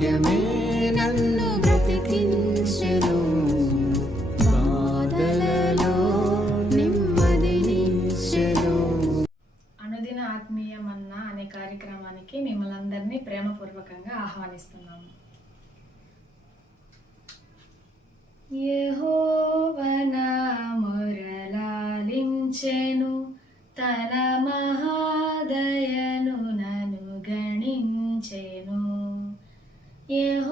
వాక్యమే నన్ను బ్రతికించెను. బాధలలో నెమ్మదినిచ్చెను అనుదిన ఆత్మీయమన్న అనే కార్యక్రమానికి మిమ్మల్ని అందరినీ ప్రేమపూర్వకంగా ఆహ్వానిస్తున్నాము. యెహోవన మురళాలించెను తన యెహోవన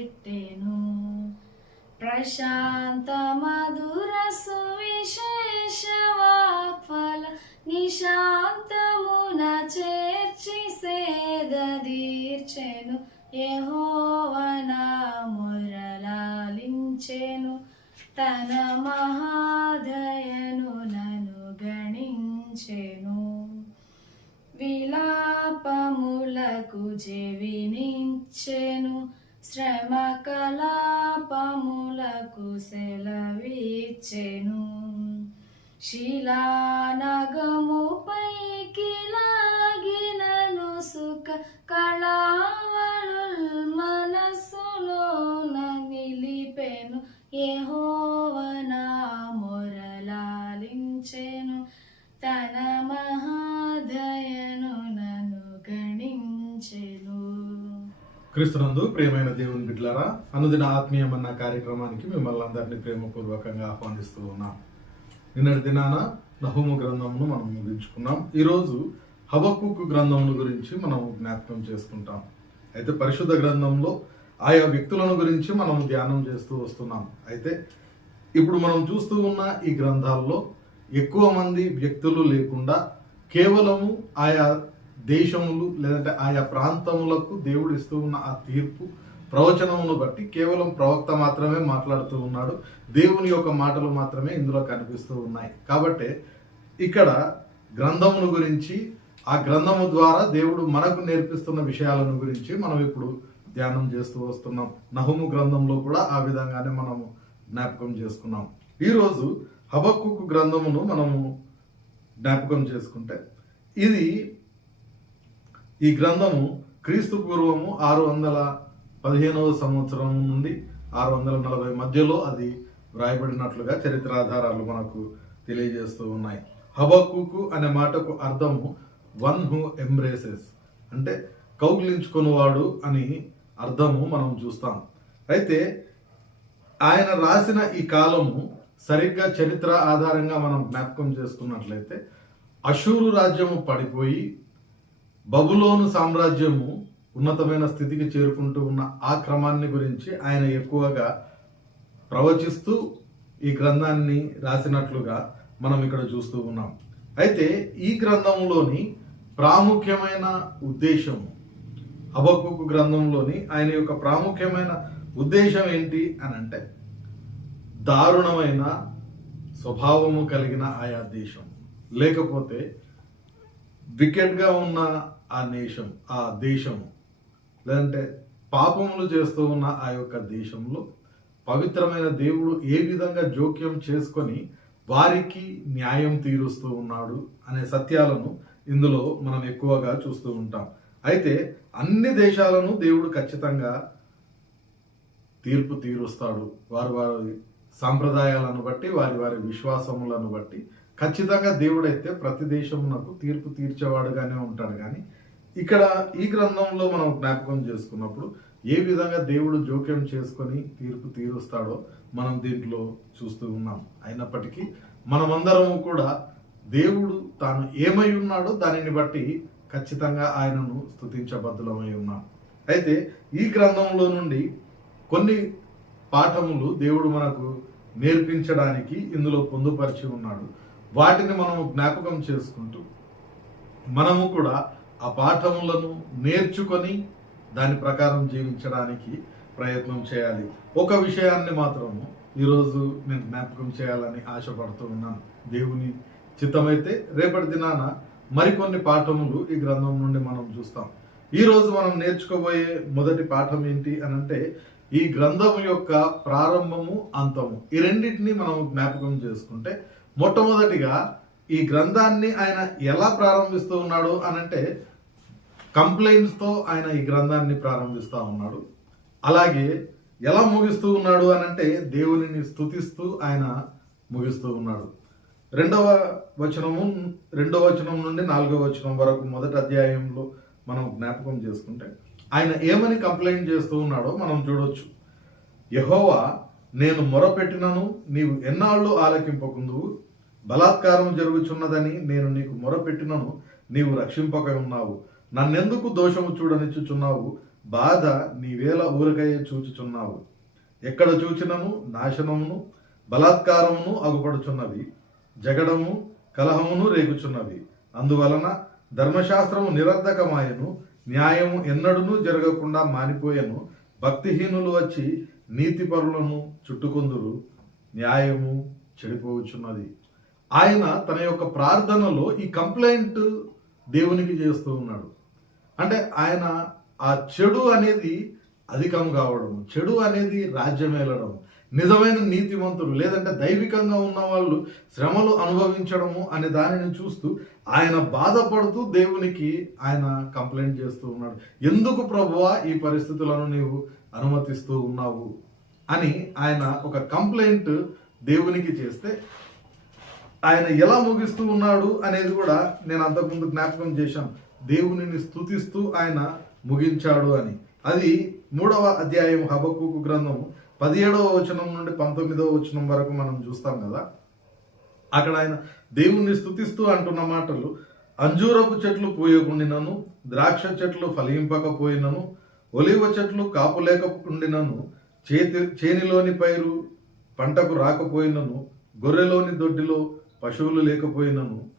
పెట్టేను. ప్రశాంత మధుర సువిశేషవాక్ఫల నిశాంతమున చేర్చి సేదీర్చెను యెహోవనా మురళాలించెను తన మహాదయను నను గణించెను. విలాపములకు చెవినిచ్చెను. శ్రమ కలాపములకు సెలవిచ్చెను. శిలానగము పైకి లాగినను సుఖ కళావలు మనస్సులో నిలిపెను. యెహోవనా క్రీస్తునందు ప్రియమైన దేవుని బిడ్డలారా అనుదిన ఆత్మీయమన్న కార్యక్రమానికి మిమ్మల్ని అందరినీ ప్రేమపూర్వకంగా ఆహ్వానిస్తూ ఉన్నాం. నిన్నటి దినాన నహోము గ్రంథమును మనం ముగించుకున్నాం. ఈరోజు హబక్కుకు గ్రంథముల గురించి మనం జ్ఞాపకం చేసుకుంటాం. అయితే పరిశుద్ధ గ్రంథంలో ఆయా వ్యక్తులను గురించి మనం ధ్యానం చేస్తూ వస్తున్నాం. అయితే ఇప్పుడు మనం చూస్తూ ఉన్న ఈ గ్రంథాల్లో ఎక్కువ మంది వ్యక్తులు లేకుండా కేవలము ఆయా దేశములు లేదంటే ఆయా ప్రాంతములకు దేవుడు ఇస్తూ ఉన్న ఆ తీర్పు ప్రవచనమును బట్టి కేవలం ప్రవక్త మాత్రమే మాట్లాడుతూ ఉన్నాడు. దేవుని యొక్క మాటలు మాత్రమే ఇందులో కనిపిస్తూ ఉన్నాయి. కాబట్టి ఇక్కడ గ్రంథమును గురించి ఆ గ్రంథము ద్వారా దేవుడు మనకు నేర్పిస్తున్న విషయాలను గురించి మనం ఇప్పుడు ధ్యానం చేస్తూ వస్తున్నాం. నహుము గ్రంథంలో కూడా ఆ విధంగానే మనము జ్ఞాపకం చేసుకున్నాం. ఈరోజు హబక్కుకు గ్రంథమును మనము జ్ఞాపకం చేసుకుంటే ఇది ఈ గ్రంథము క్రీస్తు పూర్వము ఆరు వందల పదిహేనవ సంవత్సరం నుండి ఆరు వందల నలభై మధ్యలో అది వ్రాయబడినట్లుగా చరిత్రాధారాలు మనకు తెలియజేస్తూ ఉన్నాయి. హబక్కుకు అనే మాటకు అర్థము వన్ హూ ఎంబ్రేసెస్. అంటే కౌగిలించుకునేవాడు అని అర్థము మనం చూస్తాం. అయితే ఆయన రాసిన ఈ కాలము సరిగ్గా చరిత్ర ఆధారంగా మనం జ్ఞాపకం చేసుకున్నట్లయితే అశూరు రాజ్యము పడిపోయి బబులోను సామ్రాజ్యము ఉన్నతమైన స్థితికి చేరుకుంటూ ఉన్న ఆ క్రమాన్ని గురించి ఆయన ఎక్కువగా ప్రవచిస్తూ ఈ గ్రంథాన్ని రాసినట్లుగా మనం ఇక్కడ చూస్తూ ఉన్నాం. అయితే ఈ గ్రంథంలోని ప్రాముఖ్యమైన ఉద్దేశము హబక్కుకు గ్రంథంలోని ఆయన యొక్క ప్రాముఖ్యమైన ఉద్దేశం ఏంటి అని అంటే దారుణమైన స్వభావము కలిగిన ఆయా దేశం. లేకపోతే వికెట్గా ఉన్న ఆ నేషం ఆ దేశము లేదంటే పాపములు చేస్తూ ఉన్న ఆ యొక్క దేశంలో పవిత్రమైన దేవుడు ఏ విధంగా జోక్యం చేసుకొని వారికి న్యాయం తీరుస్తూ ఉన్నాడు అనే సత్యాలను ఇందులో మనం ఎక్కువగా చూస్తూ ఉంటాం. అయితే అన్ని దేశాలను దేవుడు ఖచ్చితంగా తీర్పు తీరుస్తాడు. వారి వారి సాంప్రదాయాలను బట్టి వారి వారి విశ్వాసములను బట్టి ఖచ్చితంగా దేవుడైతే ప్రతి దేశమునకు తీర్పు తీర్చేవాడుగానే ఉంటాడు. కానీ ఇక్కడ ఈ గ్రంథంలో మనం జ్ఞాపకం చేసుకున్నప్పుడు ఏ విధంగా దేవుడు జోక్యం చేసుకొని తీర్పు తీరుస్తాడో మనం దీంట్లో చూస్తూ ఉన్నాం. అయినప్పటికీ మనమందరము కూడా దేవుడు తాను ఏమై ఉన్నాడో దానిని బట్టి ఖచ్చితంగా ఆయనను స్థుతించబద్ధులమై ఉన్నాం. అయితే ఈ గ్రంథంలో నుండి కొన్ని పాఠములు దేవుడు మనకు నేర్పించడానికి ఇందులో పొందుపరిచి ఉన్నాడు. వాటిని మనము జ్ఞాపకం చేసుకుంటూ మనము కూడా ఆ పాఠములను నేర్చుకొని దాని ప్రకారం జీవించడానికి ప్రయత్నం చేయాలి. ఒక విషయాన్ని మాత్రము ఈరోజు నేను జ్ఞాపకం చేయాలని ఆశపడుతూ ఉన్నాను. దేవుని చిత్తమైతే రేపటి దినాన మరికొన్ని పాఠములు ఈ గ్రంథం నుండి మనం చూస్తాం. ఈరోజు మనం నేర్చుకోబోయే మొదటి పాఠం ఏంటి అని అంటే ఈ గ్రంథం యొక్క ప్రారంభము అంతము. ఈ రెండింటినీ మనం జ్ఞాపకం చేసుకుంటే మొట్టమొదటిగా ఈ గ్రంథాన్ని ఆయన ఎలా ప్రారంభిస్తూ ఉన్నాడు అనంటే కంప్లైంట్స్తో ఆయన ఈ గ్రంథాన్ని ప్రారంభిస్తూ ఉన్నాడు. అలాగే ఎలా ముగిస్తూ ఉన్నాడు అనంటే దేవునిని స్తుతిస్తూ ఆయన ముగిస్తూ ఉన్నాడు. రెండవ వచనము రెండవ వచనం నుండి నాలుగవ వచనం వరకు మొదటి అధ్యాయంలో మనం జ్ఞాపకం చేసుకుంటే ఆయన ఏమని కంప్లైంట్ చేస్తూ ఉన్నాడో మనం చూడొచ్చు. యహోవా నేను మొరపెట్టినను నీవు ఎన్నాళ్ళు ఆలకింపకుందువు? బలాత్కారం జరుగుచున్నదని నేను నీకు మొరపెట్టినను నీవు రక్షింపక ఉన్నావు. నన్నెందుకు దోషము చూడనిచ్చుచున్నావు? బాధ నీవేల ఊరకయ్యే చూచుచున్నావు. ఎక్కడ చూచినను? నాశనమును బలాత్కారమును అగుపడుచున్నవి. జగడము కలహమును రేగుచున్నవి. అందువలన ధర్మశాస్త్రము నిరర్ధకమాయను న్యాయము ఎన్నడూనూ జరగకుండా మానిపోయను. భక్తిహీనులు వచ్చి నీతిపరులను చుట్టుకొందురు. న్యాయము చెడిపోవచ్చున్నది ఆయన తన యొక్క ప్రార్థనలో ఈ కంప్లైంట్ దేవునికి చేస్తూ ఉన్నాడు. అంటే ఆయన ఆ చెడు అనేది అధికం కావడం చెడు అనేది రాజ్యమేలడం నిజమైన నీతివంతులు లేదంటే దైవికంగా ఉన్న వాళ్ళు శ్రమలు అనుభవించడము అనే దానిని చూస్తూ ఆయన బాధపడుతూ దేవునికి ఆయన కంప్లైంట్ చేస్తూ ఉన్నాడు. ఎందుకు ప్రభువా ఈ పరిస్థితులను నీవు అనుమతిస్తూ ఉన్నావు అని ఆయన ఒక కంప్లైంట్ దేవునికి చేస్తే ఆయన ఎలా ముగిస్తూ ఉన్నాడు అనేది కూడా నేను అంతకుముందు జ్ఞాపకం చేశాను. దేవునిని స్థుతిస్తూ ఆయన ముగించాడు అని. అది మూడవ అధ్యాయం హబక్కు గ్రంథము పదిహేడవ వచనం నుండి పంతొమ్మిదవ వచనం వరకు మనం చూస్తాం కదా. అక్కడ ఆయన దేవుణ్ణి స్థుతిస్తూ అంటున్న మాటలు అంజూరపు చెట్లు పూయకుండినను ద్రాక్ష చెట్లు ఫలింపకపోయినను ఒలివ చెట్లు కాపు లేకుండినను చేతి చేనిలోని పైరు పంటకు రాకపోయినను గొర్రెలోని దొడ్డిలో పశువులు లేకపోయినను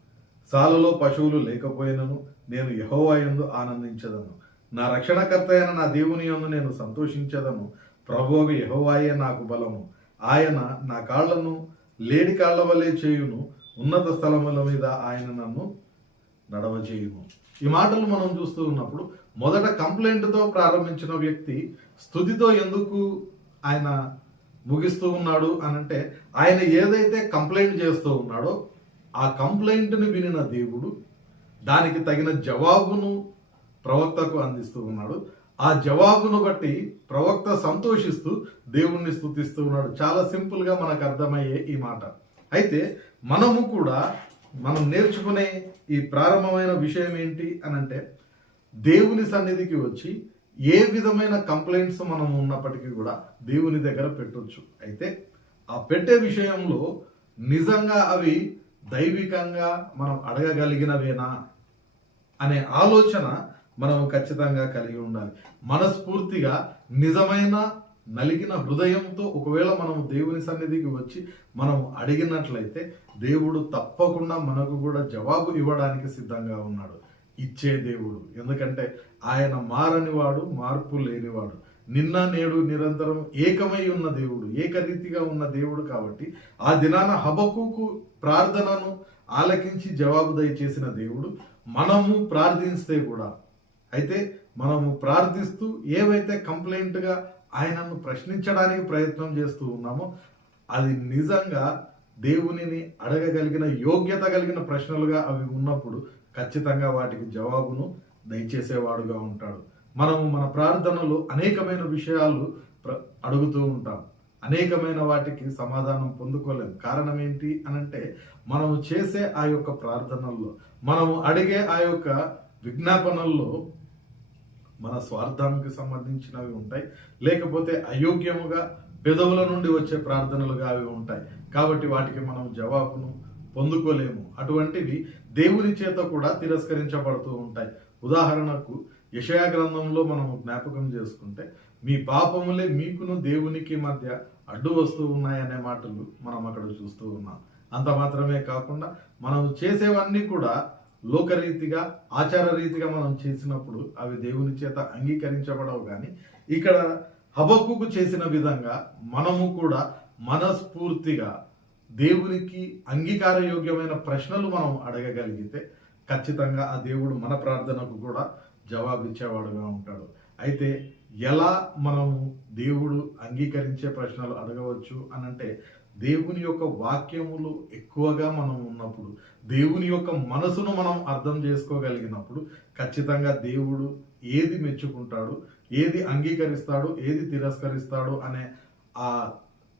సాలలో పశువులు లేకపోయినను నేను యహోవాయందు ఆనందించదను. నా రక్షణకర్త అయిన నా దేవుని యందు నేను సంతోషించదను ప్రభువు యహోవాయే నాకు బలము. ఆయన నా కాళ్ళను లేడి కాళ్ళ వలె చేయును. ఉన్నత స్థలముల మీద ఆయన నన్ను నడవచేయును ఈ మాటలు మనం చూస్తూ ఉన్నప్పుడు మొదట కంప్లైంట్తో ప్రారంభించిన వ్యక్తి స్థుతితో ఎందుకు ఆయన ముగిస్తూ ఉన్నాడు అని అంటే ఆయన ఏదైతే కంప్లైంట్ చేస్తూ ఉన్నాడో ఆ కంప్లైంట్ని వినిన దేవుడు దానికి తగిన జవాబును ప్రవక్తకు అందిస్తూ ఉన్నాడు. ఆ జవాబును బట్టి ప్రవక్త సంతోషిస్తూ దేవుణ్ణి స్థుతిస్తూ ఉన్నాడు. చాలా సింపుల్గా మనకు అర్థమయ్యే ఈ మాట. అయితే మనము కూడా మనం నేర్చుకునే ఈ ప్రారంభమైన విషయం ఏంటి అని అంటే దేవుని సన్నిధికి వచ్చి ఏ విధమైన కంప్లైంట్స్ మనం ఉన్నప్పటికీ కూడా దేవుని దగ్గర పెట్టొచ్చు. అయితే ఆ పెట్టే విషయంలో నిజంగా అవి దైవికంగా మనం అడగగలిగినవేనా అనే ఆలోచన మనం ఖచ్చితంగా కలిగి ఉండాలి. మనస్ఫూర్తిగా నిజమైన నలిగిన హృదయంతో ఒకవేళ మనం దేవుని సన్నిధికి వచ్చి మనం అడిగినట్లయితే దేవుడు తప్పకుండా మనకు కూడా జవాబు ఇవ్వడానికి సిద్ధంగా ఉన్నాడు. ఇచ్చే దేవుడు. ఎందుకంటే ఆయన మారని వాడు మార్పు లేనివాడు. నిన్న నేడు నిరంతరం ఏకమై ఉన్న దేవుడు ఏకరీతిగా ఉన్న దేవుడు కాబట్టి ఆ దినాన హబకుకు ప్రార్థనను ఆలకించి జవాబు దయచేసిన దేవుడు మనము ప్రార్థిస్తే కూడా. అయితే మనము ప్రార్థిస్తూ ఏవైతే కంప్లైంట్గా ఆయనను ప్రశ్నించడానికి ప్రయత్నం చేస్తూ ఉన్నామో అది నిజంగా దేవునిని అడగగలిగిన యోగ్యత కలిగిన ప్రశ్నలుగా అవి ఉన్నప్పుడు ఖచ్చితంగా వాటికి జవాబును దయచేసేవాడుగా ఉంటాడు. మనము మన ప్రార్థనలు అనేకమైన విషయాలు ప్ర అడుగుతూ ఉంటాం. అనేకమైన వాటికి సమాధానం పొందుకోలేము కారణం ఏంటి అనంటే మనము చేసే ఆ యొక్క ప్రార్థనల్లో మనము అడిగే ఆ యొక్క విజ్ఞాపనల్లో మన స్వార్థానికి సంబంధించినవి ఉంటాయి. లేకపోతే అయోగ్యముగా పెదవుల నుండి వచ్చే ప్రార్థనలుగా అవి ఉంటాయి. కాబట్టి వాటికి మనం జవాబును పొందుకోలేము. అటువంటివి దేవుని చేత కూడా తిరస్కరించబడుతూ ఉంటాయి. ఉదాహరణకు యషయా గ్రంథంలో మనం జ్ఞాపకం చేసుకుంటే మీ పాపములే మీకును దేవునికి మధ్య అడ్డు వస్తూ ఉన్నాయనే మాటలు మనం అక్కడ చూస్తూ ఉన్నాం. అంత మాత్రమే కాకుండా మనం చేసేవన్నీ కూడా లోకరీతిగా ఆచార రీతిగా మనం చేసినప్పుడు అవి దేవుని చేత అంగీకరించబడవు కానీ ఇక్కడ హబక్కుకు చేసిన విధంగా మనము కూడా మనస్ఫూర్తిగా దేవునికి అంగీకారయోగ్యమైన ప్రశ్నలు మనం అడగగలిగితే ఖచ్చితంగా ఆ దేవుడు మన ప్రార్థనకు కూడా జవాబిచ్చేవాడుగా ఉంటాడు. అయితే ఎలా మనము దేవుడు అంగీకరించే ప్రశ్నలు అడగవచ్చు అని అంటే దేవుని యొక్క వాక్యములు ఎక్కువగా మనం ఉన్నప్పుడు దేవుని యొక్క మనసును మనం అర్థం చేసుకోగలిగినప్పుడు ఖచ్చితంగా దేవుడు ఏది మెచ్చుకుంటాడు ఏది అంగీకరిస్తాడు ఏది తిరస్కరిస్తాడు అనే ఆ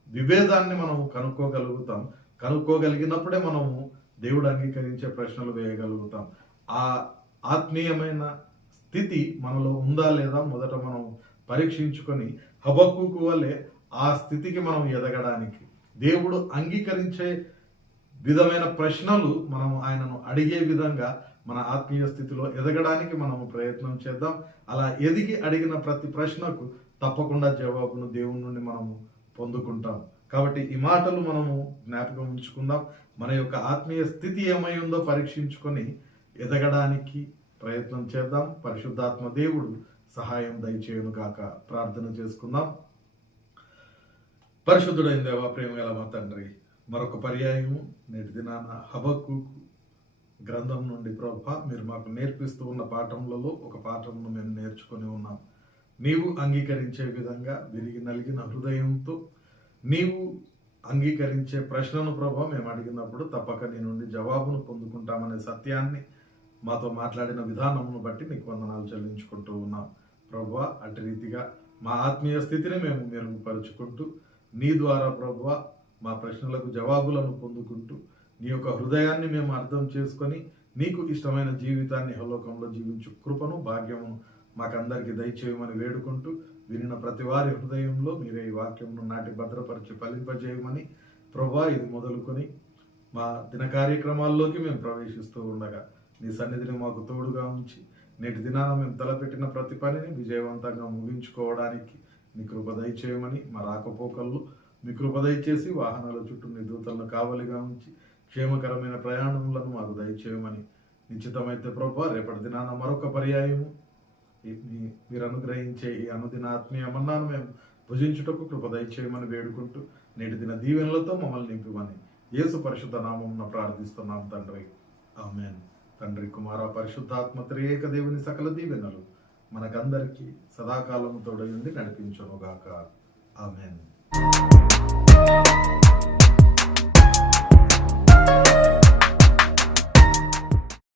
విభేదాన్ని మనం కనుక్కోగలుగుతాం. కనుక్కోగలిగినప్పుడే మనము దేవుడు అంగీకరించే ప్రశ్నలు వేయగలుగుతాం. ఆ ఆత్మీయమైన స్థితి మనలో ఉందా లేదా మొదట మనం పరీక్షించుకొని హబక్కుకు వలె ఆ స్థితికి మనం ఎదగడానికి. దేవుడు అంగీకరించే విధమైన ప్రశ్నలు మనం ఆయనను అడిగే విధంగా మన ఆత్మీయ స్థితిలో ఎదగడానికి మనము ప్రయత్నం చేద్దాం. అలా ఎదిగి అడిగిన ప్రతి ప్రశ్నకు తప్పకుండా జవాబును దేవుని నుండి మనము పొందుకుంటాం. కాబట్టి ఈ మాటలు మనము జ్ఞాపకం ఉంచుకుందాం. మన యొక్క ఆత్మీయ స్థితి ఏమై ఉందో పరీక్షించుకొని ఎదగడానికి ప్రయత్నం చేద్దాం. పరిశుద్ధాత్మ దేవుడు సహాయం దయచేయును కాక ప్రార్థన చేసుకుందాం. పరిశుద్ధుడైన దేవా ప్రేమ గల మా తండ్రి మరొక పర్యాయము నేటి దినాన హబక్కు గ్రంథం నుండి ప్రభ మీరు మాకు నేర్పిస్తూ ఉన్న పాఠములలో ఒక పాఠమును మేము నేర్చుకొని ఉన్నాం. నీవు అంగీకరించే విధంగా విరిగి నలిగిన హృదయంతో నీవు అంగీకరించే ప్రశ్నను ప్రభావ మేము అడిగినప్పుడు తప్పక నీ నుండి జవాబును పొందుకుంటామనే సత్యాన్ని మాతో మాట్లాడిన విధానమును బట్టి నీకు వందనాలు చెల్లించుకుంటూ ఉన్నాం. ప్రభు అటు రీతిగా మా ఆత్మీయ స్థితిని మేము మెరుగుపరుచుకుంటూ నీ ద్వారా ప్రభు మా ప్రశ్నలకు జవాబులను పొందుకుంటూ నీ యొక్క హృదయాన్ని మేము అర్థం చేసుకొని నీకు ఇష్టమైన జీవితాన్ని హలోకంలో జీవించు కృపను భాగ్యమును మాకందరికీ దయచేయమని వేడుకుంటూ వినిన ప్రతి వారి హృదయంలో మీరే ఈ వాక్యమును నాటి భద్రపరిచి ఫలింపజేయమని ప్రభా ఇది మొదలుకొని మా దిన కార్యక్రమాల్లోకి మేము ప్రవేశిస్తూ ఉండగా నీ సన్నిధిని మాకు తోడుగా ఉంచి నేటి దినాన మేము తలపెట్టిన ప్రతి పనిని విజయవంతంగా ముగించుకోవడానికి మీ కృప దయచేయమని మా రాకపోకల్లో మీ కృప దయచేసి వాహనాల చుట్టూ నీ దూతలను కావలిగా ఉంచి క్షేమకరమైన ప్రయాణములను మాకు దయచేయమని. నిశ్చితమైతే ప్రభా రేపటి దినాన మరొక పర్యాయము మీరు అనుగ్రహించే ఈ అనుదిన ఆత్మీయ మేము భుజించుటకు కృప దయచేయమని వేడుకుంటూ నేటి దిన దీవెనలతో మమ్మల్ని నింపిమని యేసు పరిశుద్ధ నామం ప్రార్థిస్తున్నాం తండ్రి. ఆమెన్. తండ్రి కుమార పరిశుద్ధాత్మ త్రియేక దేవుని సకల దీవెనలు మనకందరికీ సదాకాలం తోడయుండి నడిపించునుగాక. ఆమెన్.